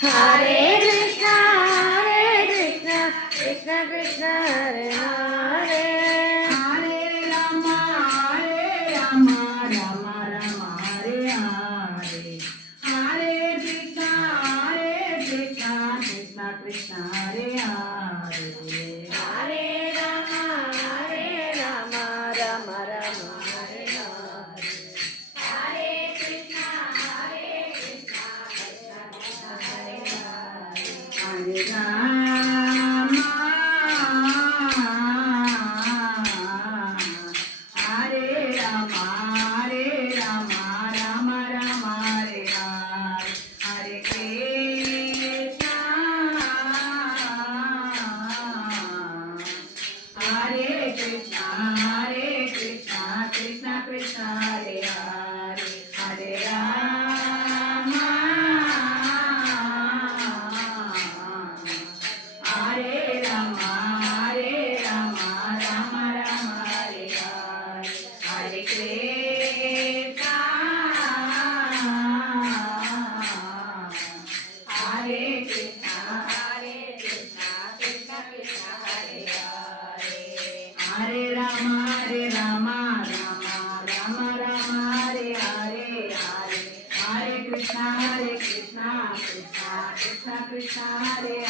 Hare Krishna, Krishna Krishna, Hare Hare. Hare Rama, Rama Rama, Hare Hare. Hare Krishna, Krishna Krishna, Hare Hare. Hare Rama, Rama Rama, Hare Hare. Hare Krishna, Krishna Krishna, Hare Hare. Hare Rama, Hare Rama, Rama Rama, Hare Hare. Hare Krishna, Krishna Krishna, Hare Hare. Hare Rama, Hare Rama, Rama Rama, Hare Hare. Hare Krishna, Krishna Krishna, Hare Hare. Hare Rama, Rama Rama, Hare Hare. Hare Krishna, Krishna Krishna, Krishna Krishna, Hare